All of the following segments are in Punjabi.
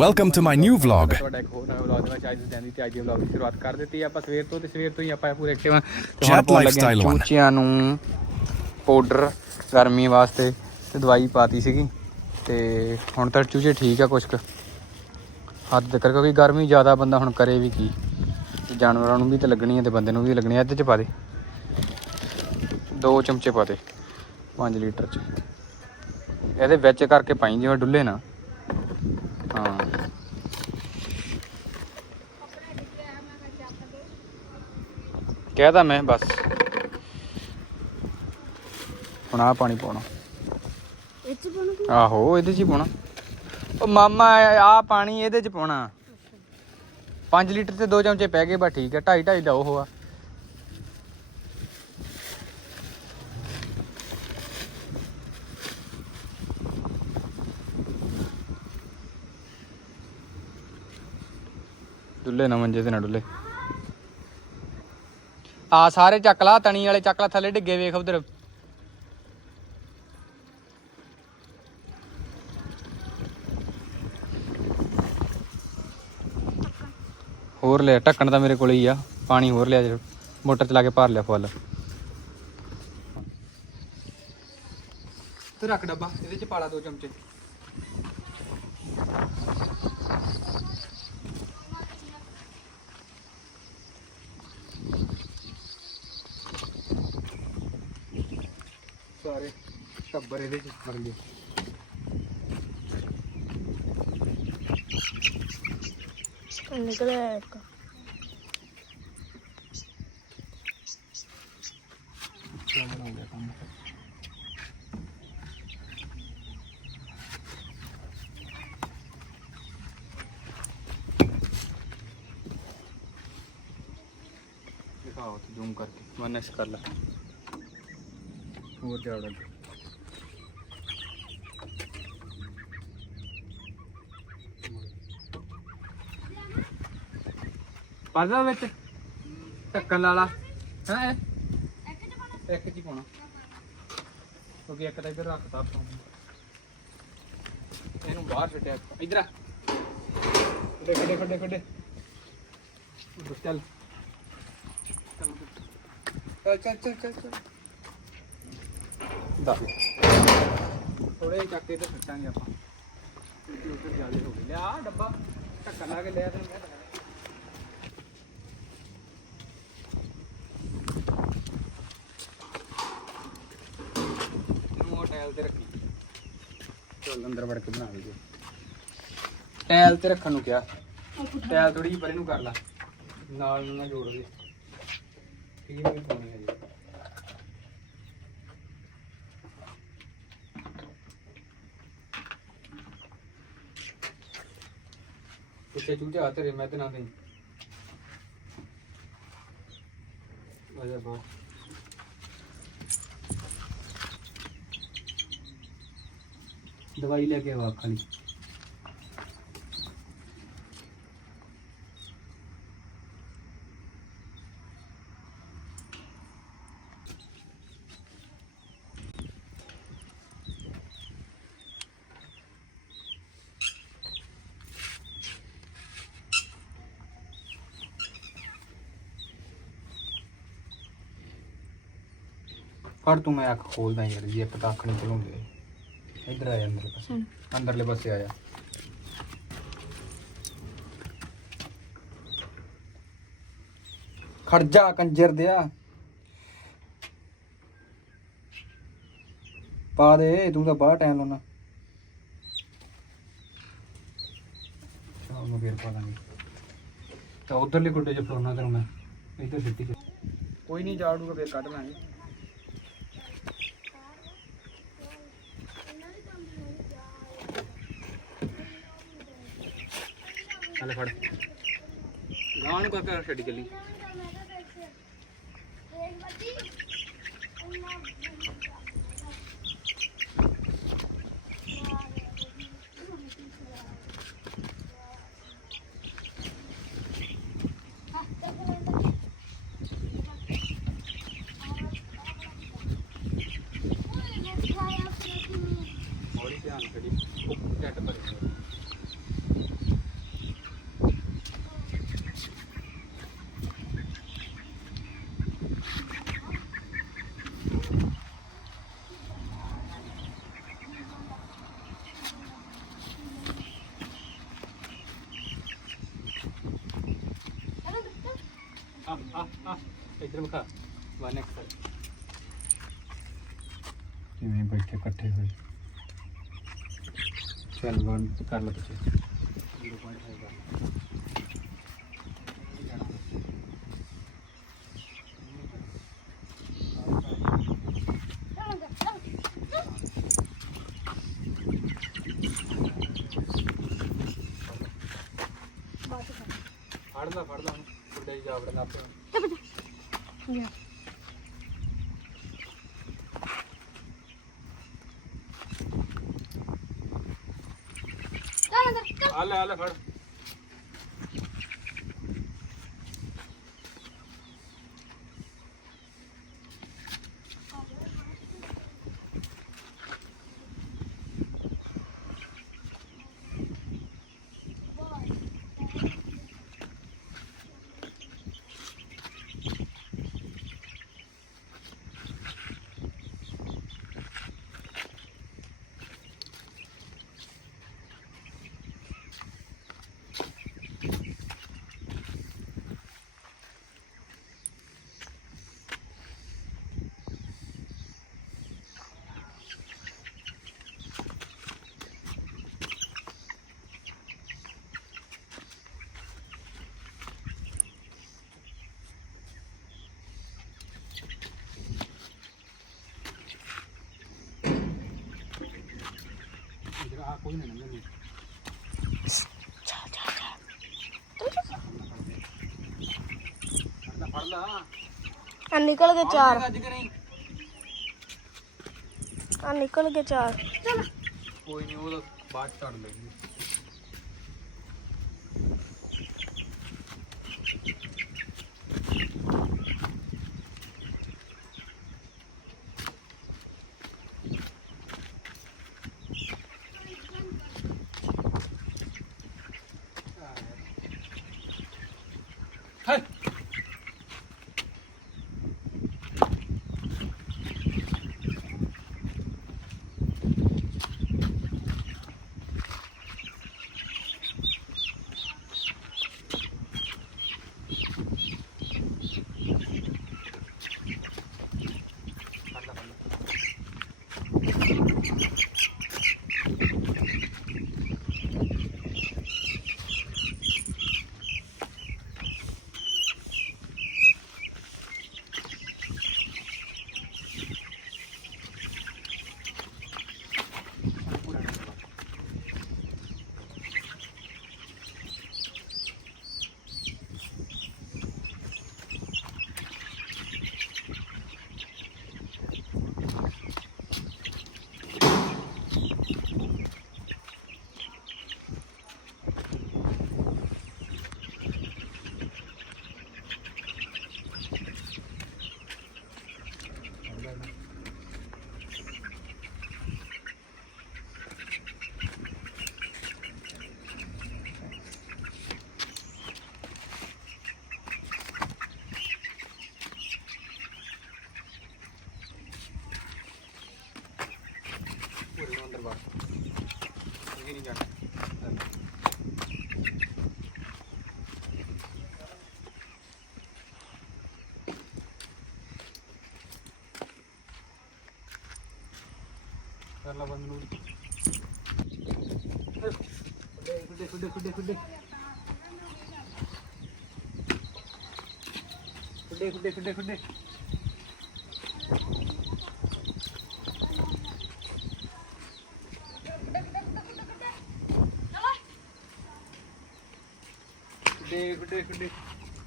Welcome to my new vlog. ਤੁਹਾਡਾ ਇੱਕ ਹੋਰ ਨਵਾਂ ਵਲੌਗ ਦੇ ਵਿੱਚ ਅੱਜ ਦੇ ਦਿਨ ਦੀ ਤੇ ਅੱਜ ਦੀ ਵਲੌਗ ਦੀ ਸ਼ੁਰੂਆਤ ਕਰ ਦਿੱਤੀ ਆਪਾਂ ਸਵੇਰ ਤੋਂ ਤੇ ਸਵੇਰ ਤੋਂ ਹੀ ਆਪਾਂ ਪੂਰੇ ਐਕਟਿਵ ਆ. ਚੂਚਿਆਂ ਨੂੰ ਪਾਊਡਰ ਗਰਮੀ ਵਾਸਤੇ ਤੇ ਦਵਾਈ ਪਾਤੀ ਸੀਗੀ। ਤੇ ਹੁਣ ਤਾਂ ਚੂਚੇ ਠੀਕ ਆ ਕੁਛ ਕੁ। ਹੱਦ ਤੱਕ ਕਿਉਂਕਿ ਗਰਮੀ ਜ਼ਿਆਦਾ ਬੰਦਾ ਹੁਣ ਕਰੇ ਵੀ ਕੀ। ਜਾਨਵਰਾਂ ਨੂੰ ਵੀ ਤੇ ਲੱਗਣੀ ਹੈ ਤੇ ਬੰਦੇ ਨੂੰ ਵੀ ਲੱਗਣੀ ਹੈ ਇਹਦੇ ਚ ਪਾ ਦੇ। ਦੋ ਚਮਚੇ ਪਾ ਦੇ। 5 ਲੀਟਰ ਚ। ਇਹਦੇ ਵਿੱਚ ਕਰਕੇ ਪਾਈ ਜਿਵੇਂ ਡੁੱਲੇ ਨਾ ਹਾਂ ਕਹਿਦਾ ਮੈਂ ਬਸ। ਹੁਣ ਆ ਪਾਣੀ ਪਾਉਣਾ। ਇੱਥੇ ਬਣ ਆਹੋ ਇਹਦੇ 'ਚ ਹੀ ਪਾਉਣਾ। ਉਹ ਮਾਮਾ ਆ ਪਾਣੀ ਇਹਦੇ 'ਚ ਪਾਉਣਾ। 5 ਲੀਟਰ ਤੇ 2 ਚਮਚੇ ਪੈ ਗਏ ਬਸ ਠੀਕ ਹੈ। 2.5 2.5 ਦਾ ਉਹ ਆ। ਡੁੱਲੇ ਨਾ ਮੰਜੇ ਤੇ ਨਾ ਡੁੱਲੇ। ਆ ਸਾਰੇ ਚੱਕ ਲਾ, ਤਣੀ ਵਾਲੇ ਚੱਕ ਲਾ, ਥੱਲੇ ਡਿੱਗੇ ਵੇਖ ਉਧਰ। ਹੋਰ ਲਿਆ, ਢੱਕਣ ਤਾਂ ਮੇਰੇ ਕੋਲ ਹੀ ਆ। ਪਾਣੀ ਹੋਰ ਲਿਆ ਜੇ ਮੋਟਰ ਚਲਾ ਕੇ ਭਰ ਲਿਆ ਫੁੱਲ। ਤੇ ਰੱਖ ਡੱਬਾ, ਇਹਦੇ ਚ ਪਾਲਾ ਦੋ ਚਮਚੇ ਸਾਰੇ ਟੱਬਰ ਇਹਦੇ ਚ ਮਰ ਗਏ ਨਿਕਲਿਆ ਇੱਕ। ਦਿਖਾਓ ਤੇ ਜ਼ੂਮ ਕਰਕੇ। ਮੈਂ ਨੈਕਸਟ ਕਰ ਲਾ। ਹੋਰ ਜਾੜਾ ਪਾਦਾ ਵਿੱਚ। ਢੱਕਣ ਵਾਲਾ। ਹੈ ਇੱਕ ਹੀ ਪਾਉਣਾ। ਕਿਉਂਕਿ ਇੱਕ ਤਾਂ ਇੱਧਰ ਰੱਖਤਾ ਆਪਾਂ ਇਹਨੂੰ ਬਾਹਰ ਛੱਡਿਆ। ਇੱਧਰ ਆ। ਖੱਡੇ ਖੱਡੇ ਖੱਡੇ ਚੱਲ। ਚੱਲ ਚੱਲ ਚੱਲ ਚੱਲ ਚੱਲ। ਦਾ ਥੋੜੇ ਚੱਕ ਕੇ ਤੇ ਸੱਟਾਂਗੇ ਆਪਾਂ। ਕਿਉਂਕਿ ਉੱਧਰ ਜ਼ਿਆਦਾ ਹੋ ਗਏ। ਲਿਆ ਡੱਬਾ। ਢੱਕਣ ਲਾ ਕੇ ਲਿਆ ਤੈਨੂੰ ਮੈਂ ਇਹਨੂੰ ਉਹ ਟਾਇਲ ਤੇ ਰੱਖੀ ਚੱਲ ਅੰਦਰ ਵੜ ਕੇ ਬਣਾ ਲਈਏ ਟਾਇਲ ਤੇ ਰੱਖਣ ਨੂੰ ਕਿਹਾ। ਟਾਇਲ ਥੋੜੀ ਜਿਹੀ ਪਰੇ ਨੂੰ ਕਰ ਲਾ। ਨਾਲ ਨੂੰ ਨਾ ਜੋੜ ਦੇ। ਠੀਕ ਨਹੀਂ ਪਾਉਣੀ ਹੈ ਪਿੱਛੇ ਚੂਚਾ ਆ ਤੇਰੇ ਮੈਂ ਤੇ ਨਾ ਦੇ ਆ ਬਾਹਰ। ਦਵਾਈ ਲੈ ਕੇ ਆਵਾ ਅੱਖਾਂ ਦੀ ਫੜ ਤੂੰ ਮੈਂ ਅੱਖ ਖੋਲਦਾ ਯਾਰ, ਜੀ ਇੱਕ ਤਾਂ ਅੱਖ ਨਹੀਂ ਖੁੱਲ੍ਹਦੀ ਇੱਧਰ ਆ ਜਾ ਅੰਦਰਲੇ ਪਾਸੇ ਅੰਦਰਲੇ ਪਾਸੇ ਆ ਜਾ ਖੜ ਜਾ ਕੰਜਰ ਦਿਆ ਪਾ ਦੇ ਤੂੰ ਤਾਂ ਬਾਹਰ ਟਾਈਮ ਲਾਉਣਾ ਸ਼ਾਮ ਨੂੰ ਫੇਰ ਪਾ ਦਾਂਗੇ ਤਾਂ ਉਧਰਲੇ ਗੁੱਡੇ ਚ ਫੜਾਉਣਾ ਤੈਨੂੰ ਮੈਂ ਇੱਧਰ ਸਿੱਟੀ ਚ ਕੋਈ ਨਹੀਂ ਜਾੜੂਗਾ ਫੇਰ ਕੱਢ ਲਾਂਗੇ ਹਲੇ ਫੜ। ਗਾਂ ਨੂੰ ਕਾਕਾ ਛੱਡੀ ਚੱਲੀ ਹੌਲੀ ਧਿਆਨ ਕਰੀ ਉਹ ਟੱਟ ਪਰ ਆ ਆ ਆ ਇੱਧਰ ਮਖਾ ਵਨ ਐਕਸ ਕਿਵੇਂ ਬੈਠੇ ਇਕੱਠੇ ਹੋਏ? ਚੱਲ ਵਨ ਕਰ ਲਾ ਤੁਸੀਂ 0.5 ਕਰ ਹਲ ਹਲ ਫੜ। આ કોઈને નમે ચાલ ચાલ ચાલ ફੜ લા ਆ ਨਿਕਲ ਗਏ ਚਾਰ ਅੱਜ ਕਿ ਨਹੀਂ? ਆ ਨਿਕਲ ਗਏ ਚਾਰ। ਕੋਈ ਨਹੀਂ ਉਹ ਬਾਅਦ ਛੱਡ ਲੈਣੀ 嘿 കേരള ബംഗളൂരു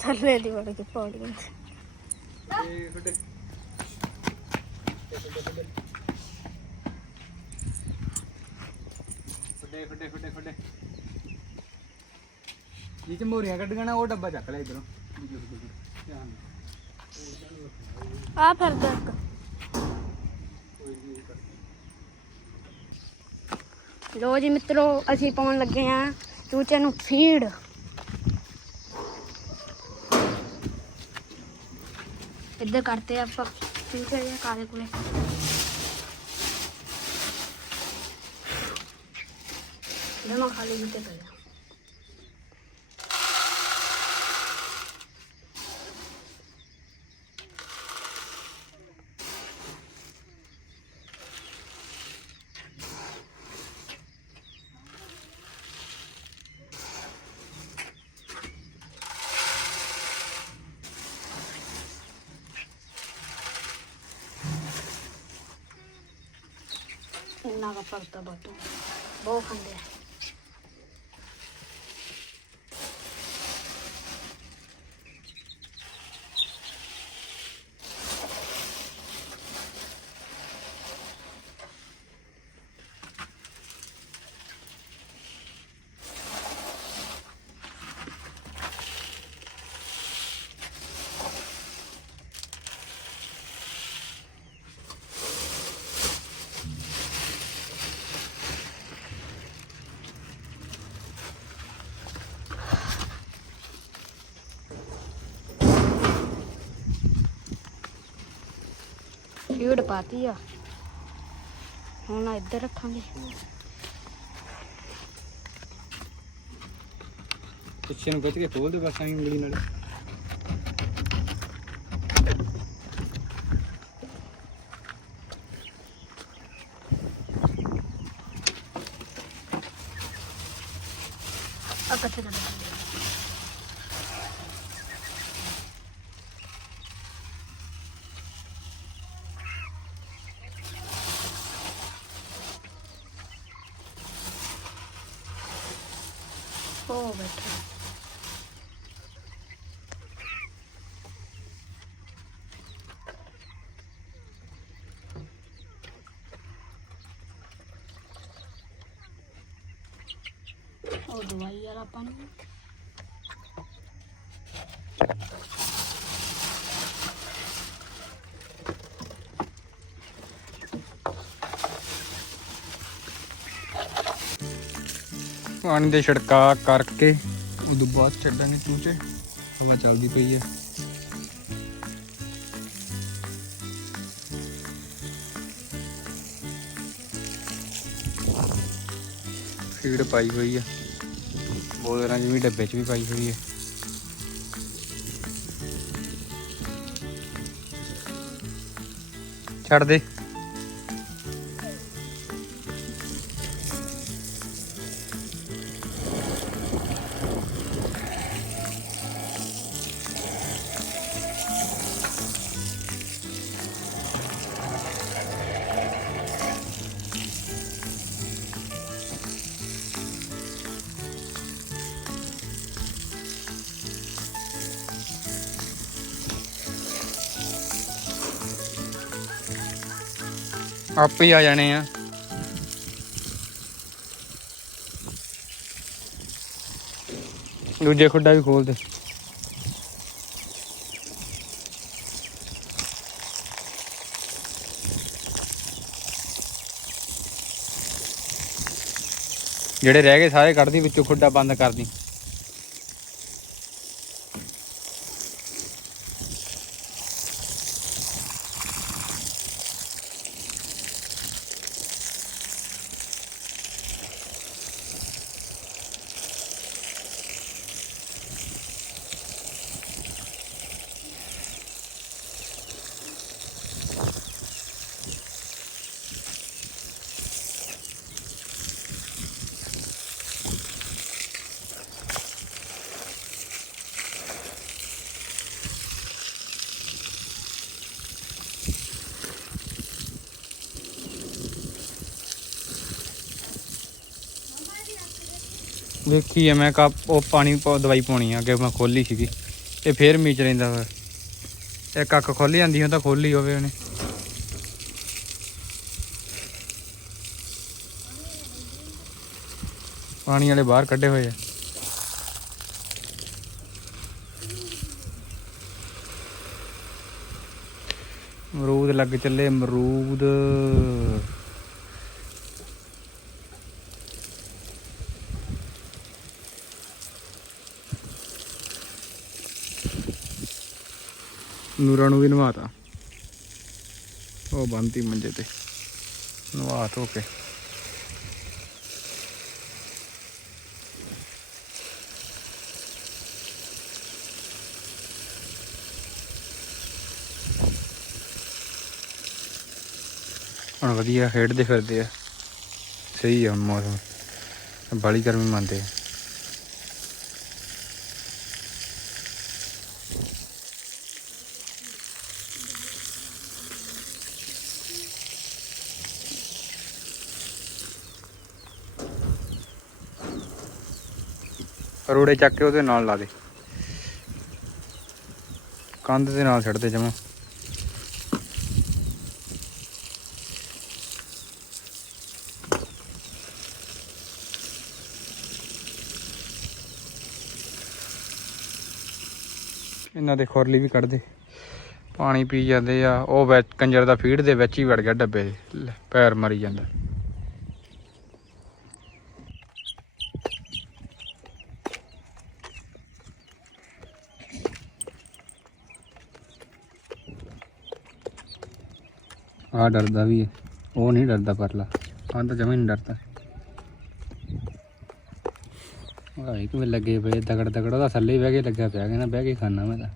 തലവേദി പഠിക്കും ഇപ്പോൾ ഓടിക്കുന്നത് ਖੁੱਡੇ ਖੁੱਡੇ ਖੁੱਡੇ ਖੁੱਡੇ ਇਹ ਚ ਮੋਰੀਆਂ ਕੱਢੀਆਂ ਨਾ ਉਹ ਡੱਬਾ ਚੱਕ ਲੈ ਇਧਰੋਂ। ਧਿਆਨ। ਆ ਫਿਰਦਾ ਇੱਕ। ਲੋ ਜੀ ਮਿੱਤਰੋ ਅਸੀਂ ਪਾਉਣ ਲੱਗੇ ਆ ਚੂਚੇ ਨੂੰ ਫੀਡ। ਇੱਧਰ ਕਰਤੇ ਆਪਾਂ ਚੂਚੇ ਦੇ ਕਾਲੇ ਕੋਲੇ। 얼마 가리기 때문에. 나가 빠르다 봐도 먹어간대. ਫੀਡ ਪਾਤੀ ਆ। ਹੁਣ ਇੱਧਰ ਰੱਖਾਂਗੇ। ਪਿੱਛੇ ਨੂੰ ਖਿੱਚ ਕੇ ਖੋਲ ਦੇ ਬਸ ਆਈ ਉਂਗਲੀ ਨਾਲ ਆ ਕਿੱਥੇ ਚੱਲ ਉਹ ਬੈਠਾ। ਉਹ ਦਵਾਈ ਯਾਰ ਆਪਾਂ ਨੂੰ। ਪਾਣੀ ਦੇ ਛਿੜਕਾ ਕਰਕੇ ਉਦੋਂ ਬਾਅਦ ਛੱਡਾਂਗੇ ਚੂਚੇ। ਹਵਾ ਚੱਲਦੀ ਪਈ ਹੈ। ਫੀਡ ਪਾਈ ਹੋਈ ਹੈ। ਬੋਲਰਾਂ ਜਿਵੇਂ ਡੱਬੇ 'ਚ ਵੀ ਪਾਈ ਹੋਈ ਹੈ। ਛੱਡ ਦੇ। ਆਪੇ ਹੀ ਆ ਜਾਣੇ ਆ। ਦੂਜੇ ਖੁੱਡਾ ਵੀ ਖੋਲ ਦੇ। ਜਿਹੜੇ ਰਹਿ ਗਏ ਸਾਰੇ ਕੱਢਦੀ ਵਿੱਚੋਂ ਖੁੱਡਾ ਬੰਦ ਕਰਦੀ ਵੇਖੀ ਐ ਮੈਂ ਕੱਪ, ਉਹ ਪਾਣੀ ਪਾ- ਦਵਾਈ ਪਾਉਣੀ ਆ, ਅੱਗੇ ਮੈਂ ਖੋਲੀ ਸੀਗੀ। ਇਹ ਫੇਰ ਮੀਚ ਰਹਿੰਦਾ ਵਾ। ਇੱਕ ਅੱਖ ਖੋਲੀ ਜਾਂਦੀ ਉਹ ਤਾਂ ਖੋਲੀ ਹੋਵੇ ਉਹਨੇ। ਪਾਣੀ ਵਾਲੇ ਬਾਹਰ ਕੱਢੇ ਹੋਏ ਆ। ਅਮਰੂਦ ਲੱਗ ਚੱਲੇ, ਅਮਰੂਦ। ਨੂਰਾਂ ਨੂੰ ਵੀ ਨਵਾਤਾ। ਉਹ ਬੰਤੀ ਮੰਜੇ ਤੇ। ਨਵਾ ਧੋ ਕੇ। ਹੁਣ ਵਧੀਆ ਖੇਡਦੇ ਫਿਰਦੇ ਆ। ਸਹੀ ਆ ਹੁਣ ਮੌਸਮ। ਬਾਲੀ ਗਰਮੀ ਮੰਨਦੇ ਆ। ਰੋੜੇ ਚੱਕ ਕੇ ਉਹਦੇ ਨਾਲ ਲਾ ਦੇ। ਕੰਧ ਦੇ ਨਾਲ ਛੱਡ ਦੇ ਜਮਾ। ਇਹਨਾਂ ਦੇ ਖੁਰਲੀ ਵੀ ਕੱਢ ਦੇ। ਪਾਣੀ ਪੀ ਜਾਂਦੇ ਆ, ਉਹ ਵਿੱਚ ਕੰਜਰ ਦਾ ਫੀਡ ਦੇ ਵਿੱਚ ਹੀ ਵੜ ਗਿਆ ਡੱਬੇ ਦੇ ਪੈਰ ਮਰੀ ਜਾਂਦਾ। ਆ ਡਰਦਾ ਵੀ ਹੈ ਉਹ ਨਹੀਂ ਡਰਦਾ ਪਰਲਾ। ਆਹ ਤਾਂ ਜਮਾ ਨਹੀਂ ਡਰਦਾ। ਉਹ ਇੱਕ ਵੀ ਲੱਗੇ ਪਏ ਤਗੜ ਤਗੜ ਉਹਦਾ ਥੱਲੇ ਹੀ ਬਹਿ ਕੇ ਲੱਗਿਆ ਪਿਆ ਕਹਿੰਦਾ ਬਹਿ ਕੇ ਖਾਣਾ ਮੈਂ ਤਾਂ।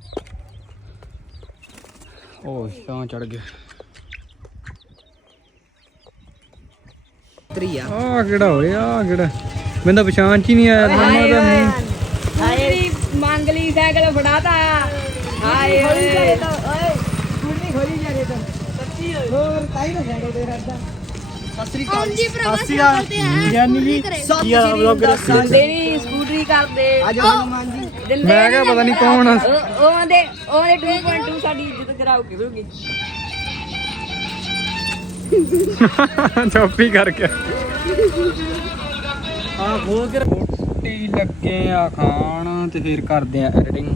ਉਹ ਤਾਂ ਚੜ ਗਿਆ। ਤਰੀਆ। ਆ ਕਿਹੜਾ ਹੋਇਆ ਆ ਕਿਹੜਾ। ਮੈਨੂੰ ਤਾਂ ਪਛਾਣ ਚ ਹੀ ਨਹੀਂ ਆਇਆ ਮੰਮਾ ਦਾ ਮੂੰਹ। ਹਾਏ। ਮੰਗ ਲਈ ਸਾਈਕਲ ਫੜਾਤਾ। ਹਾਏ। ਹੌਲੀ ਚਲੇ ਤਾਂ ਓਏ। ਸਕੂਟਰੀ ਖੋਲੀ ਜਾ ਰਹੇ ਤਾਂ। ਹੋਰ ਤਾਈ ਨਾ ਸਾਈਕਲ ਤੇ ਰੱਖਦਾ ਸਸਰੀ ਹਾਂਜੀ ਭਰਾਵਾ ਸਾਈਕਲ ਤੇ ਆ ਗਿਆਨੀ ਜੀ ਕੀ ਆ ਵਲੌਗਰ ਸੰਦੇ ਨਹੀਂ ਸਕੂਟਰੀ ਕਰਦੇ। ਅੱਜ ਹਨੂਮਾਨ ਜੀ। ਦਿੰਦੇ ਮੈਂ ਕਿਹਾ ਪਤਾ ਨਹੀਂ ਕੌਣ ਆ। ਉਹ ਉਹ ਆਂਦੇ ਉਹ ਆਂਦੇ 2.2 ਸਾਡੀ ਇੱਜ਼ਤ ਕਰਾਓ ਕਿ ਹੋਊਗੀ ਚੌਪੀ ਕਰਕੇ। ਆ ਖੋਲ ਕੇ ਰੋਟੀ ਲੱਗੇ ਆ ਖਾਣ ਤੇ ਫਿਰ ਕਰਦੇ ਆ ਐਡੀਟਿੰਗ